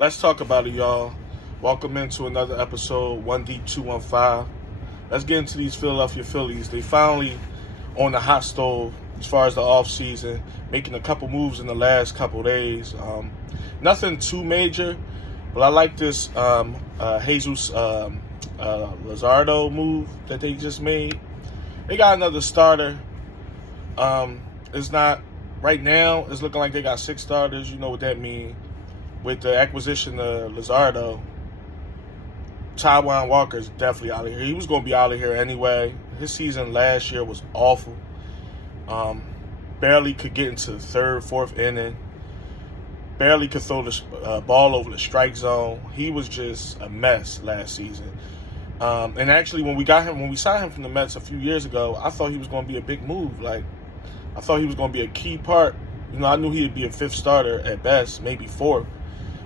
Let's talk about it, y'all. Welcome into another episode, 1D215. Let's get into these Philadelphia Phillies. They finally on the hot stove as far as the offseason, making a couple moves in the last couple days. Nothing too major, but I like this Jesus Luzardo move that they just made. They got another starter. It's not right now. It's looking like they got 6 starters. You know what that means. With the acquisition of Luzardo, Taijuan Walker is definitely out of here. He was going to be out of here anyway. His season last year was awful. Barely could get into the 3rd, 4th inning. Barely could throw the ball over the strike zone. He was just a mess last season. And actually, when we signed him from the Mets a few years ago, I thought he was going to be a big move. I thought he was going to be a key part. I knew he'd be a 5th starter at best, maybe 4th.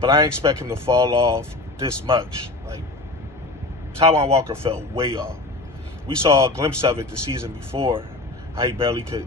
But I didn't expect him to fall off this much. Taijuan Walker fell way off. We saw a glimpse of it the season before, how he barely could.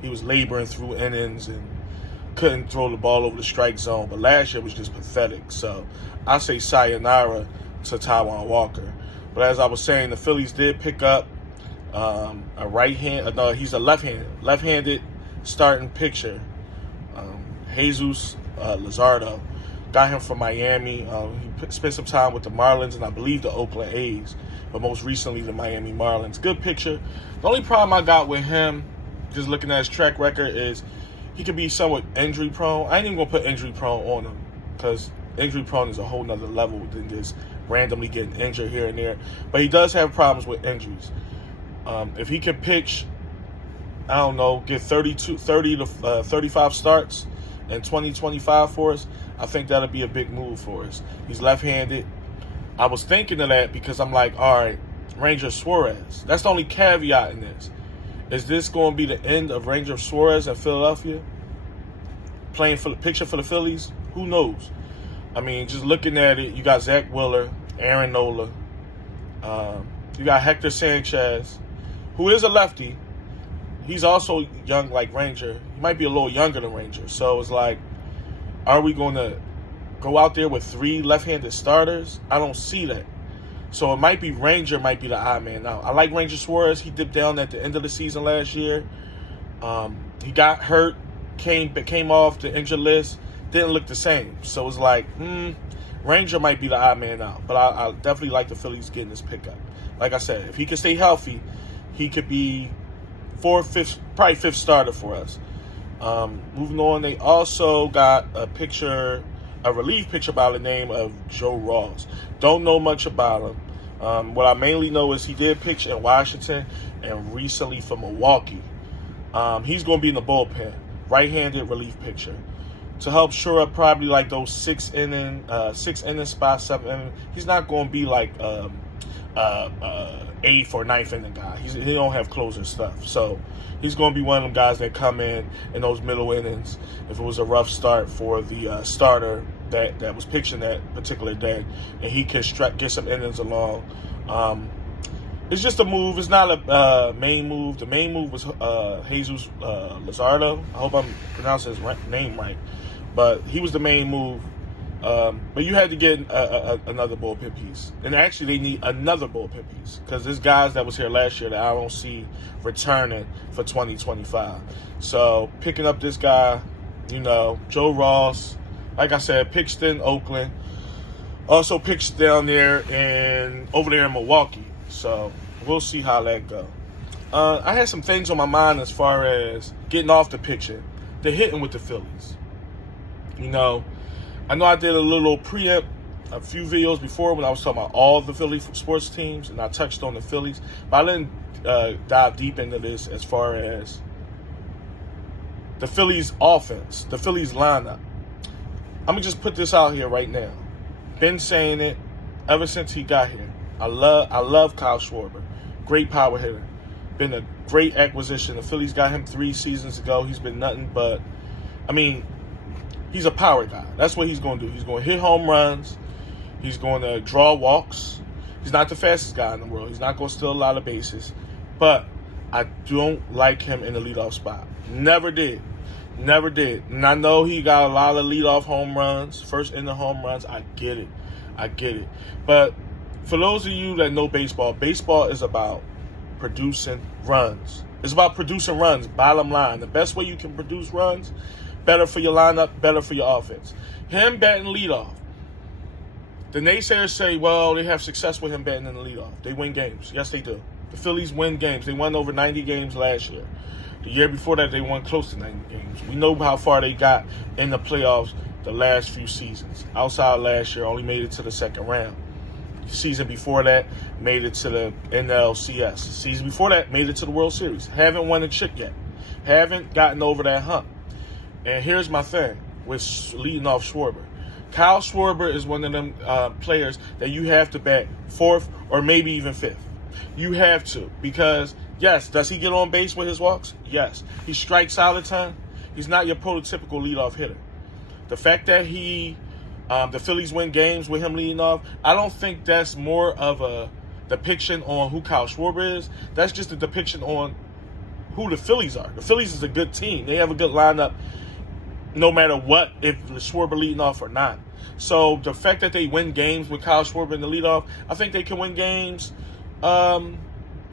He was laboring through innings and couldn't throw the ball over the strike zone. But last year was just pathetic. So I say sayonara to Taijuan Walker. But as I was saying, the Phillies did pick up a he's a left-handed starting pitcher, Jesus Luzardo. Got him from Miami. He spent some time with the Marlins and I believe the Oakland A's, but most recently the Miami Marlins. Good pitcher. The only problem I got with him, just looking at his track record, is he could be somewhat injury prone. I ain't even going to put injury prone on him because injury prone is a whole nother level than just randomly getting injured here and there. But he does have problems with injuries. If he can pitch, I don't know, get 30 to 35 starts in 2025 for us, I think that'll be a big move for us. He's left-handed. I was thinking of that because I'm like, all right, Ranger Suarez. That's the only caveat in this. Is this going to be the end of Ranger Suarez at Philadelphia? Playing for the picture for the Phillies? Who knows? I mean, just looking at it, you got Zach Wheeler, Aaron Nola. You got Hector Sanchez, who is a lefty. He's also young like Ranger. He might be a little younger than Ranger. So it's like, are we going to go out there with 3 left-handed starters? I don't see that. So it might be Ranger might be the odd man out. I like Ranger Suarez. He dipped down at the end of the season last year. He got hurt, came off the injured list, didn't look the same. So it's like, Ranger might be the odd man out. But I definitely like the Phillies getting this pickup. Like I said, if he can stay healthy, he could be 4th, 5th, probably 5th starter for us. Moving on, they also got a relief pitcher by the name of Joe Ross. Don't know much about him. What I mainly know is he did pitch in Washington and recently for Milwaukee. He's going to be in the bullpen, right-handed relief pitcher, to help shore up probably like those 6 inning spots, 7 inning. He's not going to be like 8th or 9th inning guy. He don't have closer stuff. So he's going to be one of them guys that come in those middle innings if it was a rough start for the starter that was pitching that particular day, and he can get some innings along. It's just a move. It's not a main move. The main move was Jesus Luzardo. I hope I'm pronouncing his name right. But he was the main move. But you had to get another bullpen piece. And actually, they need another bullpen piece because there's guys that was here last year that I don't see returning for 2025. So picking up this guy, Joe Ross, like I said, pitched in Oakland. Also pitched down there over there in Milwaukee. So we'll see how that goes. I had some things on my mind as far as getting off the pitching, the hitting with the Phillies. I know I did a little preempt, a few videos before when I was talking about all the Philly sports teams, and I touched on the Phillies, but I didn't dive deep into this as far as the Phillies offense, the Phillies lineup. I'm going to just put this out here right now. Been saying it ever since he got here. I love Kyle Schwarber. Great power hitter. Been a great acquisition. The Phillies got him 3 seasons ago. He's been nothing but, he's a power guy. That's what he's going to do. He's going to hit home runs. He's going to draw walks. He's not the fastest guy in the world. He's not going to steal a lot of bases. But I don't like him in the leadoff spot. Never did. Never did. And I know he got a lot of leadoff home runs, first inning home runs. I get it. But for those of you that know baseball, baseball is about producing runs. It's about producing runs, bottom line. The best way you can produce runs, better for your lineup, better for your offense. Him batting leadoff. The naysayers say, well, they have success with him batting in the leadoff. They win games. Yes, they do. The Phillies win games. They won over 90 games last year. The year before that, they won close to 90 games. We know how far they got in the playoffs the last few seasons. Outside last year, only made it to the second round. The season before that, made it to the NLCS. The season before that, made it to the World Series. Haven't won a chip yet. Haven't gotten over that hump. And here's my thing with leading off Schwarber. Kyle Schwarber is one of them players that you have to bat fourth or maybe even fifth. You have to, because yes, does he get on base with his walks? Yes. He strikes out a ton. He's not your prototypical leadoff hitter. The fact that the Phillies win games with him leading off, I don't think that's more of a depiction on who Kyle Schwarber is. That's just a depiction on who the Phillies are. The Phillies is a good team. They have a good lineup no matter what, if Schwarber leading off or not. So the fact that they win games with Kyle Schwarber in the leadoff, I think they can win games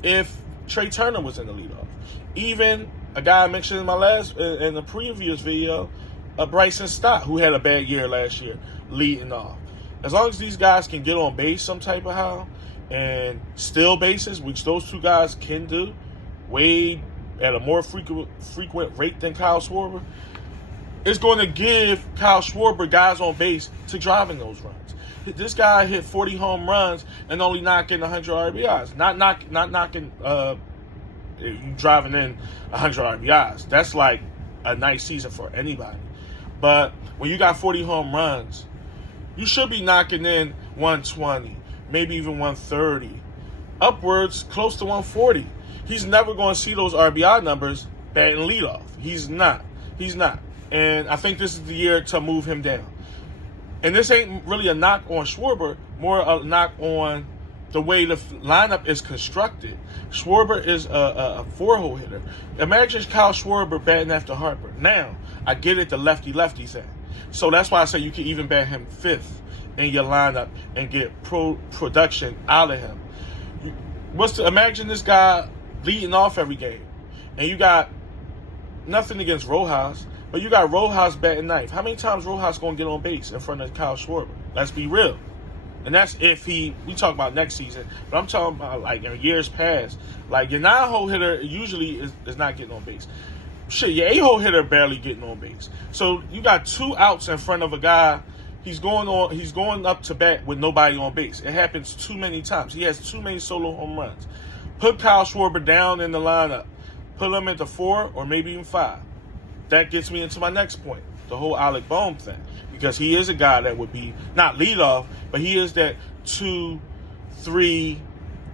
if Trey Turner was in the leadoff. Even a guy I mentioned in the previous video, Bryson Stott, who had a bad year last year, leading off. As long as these guys can get on base some type of how and steal bases, which those two guys can do, way at a more frequent rate than Kyle Schwarber, it's going to give Kyle Schwarber guys on base to drive in those runs. This guy hit 40 home runs and only knocking 100 RBIs. Not knocking you driving in 100 RBIs. That's like a nice season for anybody. But when you got 40 home runs, you should be knocking in 120, maybe even 130, upwards close to 140. He's never going to see those RBI numbers batting leadoff. He's not. And I think this is the year to move him down. And this ain't really a knock on Schwarber, more a knock on the way the lineup is constructed. Schwarber is a four-hole hitter. Imagine Kyle Schwarber batting after Harper. Now, I get it, the lefty-lefty thing. So that's why I say you can even bat him fifth in your lineup and get production out of him. Imagine this guy leading off every game, and you got nothing against Rojas, but you got Rojas batting ninth. How many times Rojas going to get on base in front of Kyle Schwarber? Let's be real. And that's if we talk about next season, but I'm talking about like in years past. Like your 9-hole hitter usually is not getting on base. Shit, your 8-hole hitter barely getting on base. So you got 2 outs in front of a guy. He's going up to bat with nobody on base. It happens too many times. He has too many solo home runs. Put Kyle Schwarber down in the lineup. Put him into 4 or maybe even 5. That gets me into my next point, the whole Alec Bohm thing. Because he is a guy that would be, not leadoff, but he is that 2, 3,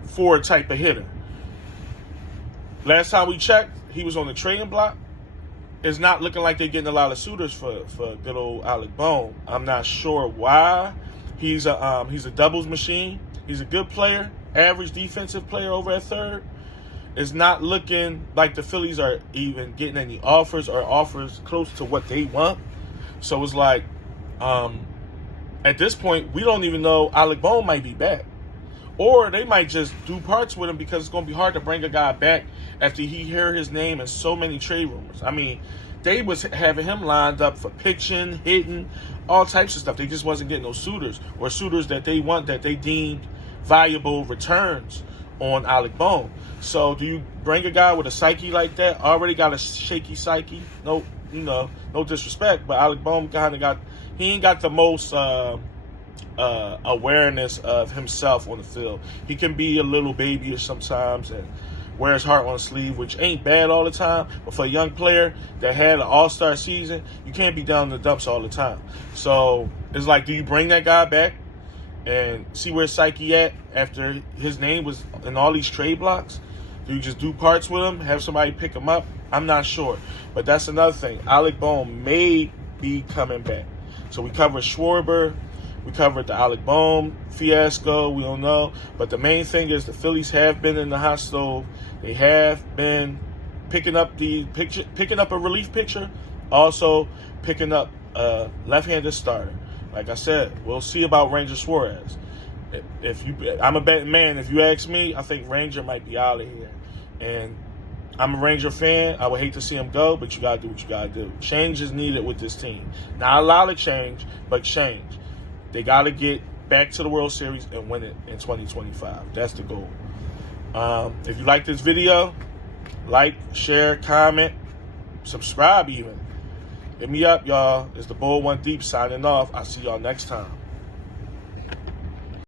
4 type of hitter. Last time we checked, he was on the trading block. It's not looking like they're getting a lot of suitors for good old Alec Bohm. I'm not sure why. He's a doubles machine. He's a good player, average defensive player over at third. It's not looking like the Phillies are even getting any offers or offers close to what they want. So it's like, at this point, we don't even know Alec Bohm might be back. Or they might just do parts with him because it's going to be hard to bring a guy back after he heard his name in so many trade rumors. I mean, they was having him lined up for pitching, hitting, all types of stuff. They just wasn't getting those suitors or suitors that they want, that they deemed valuable returns on Alec Bohm. So do you bring a guy with a psyche like that? Already got a shaky psyche. No disrespect, but Alec Bohm he ain't got the most awareness of himself on the field. He can be a little babyish sometimes and wear his heart on his sleeve, which ain't bad all the time. But for a young player that had an all-star season, you can't be down in the dumps all the time. So it's like, do you bring that guy back and see where psyche at after his name was in all these trade blocks? Do you just do parts with him, have somebody pick him up? I'm not sure. But that's another thing. Alec Bohm may be coming back. So we covered Schwarber. We covered the Alec Bohm fiasco. We don't know. But the main thing is the Phillies have been in the hot stove. They have been picking up a relief pitcher Also, picking up a left-handed starter. Like I said, we'll see about Ranger Suarez. I'm a betting man. If you ask me, I think Ranger might be out of here. And I'm a Ranger fan. I would hate to see him go, but you got to do what you got to do. Change is needed with this team. Not a lot of change, but change. They got to get back to the World Series and win it in 2025. That's the goal. If you like this video, like, share, comment, subscribe even. Hit me up, y'all. It's the Bull One Deep signing off. I'll see y'all next time.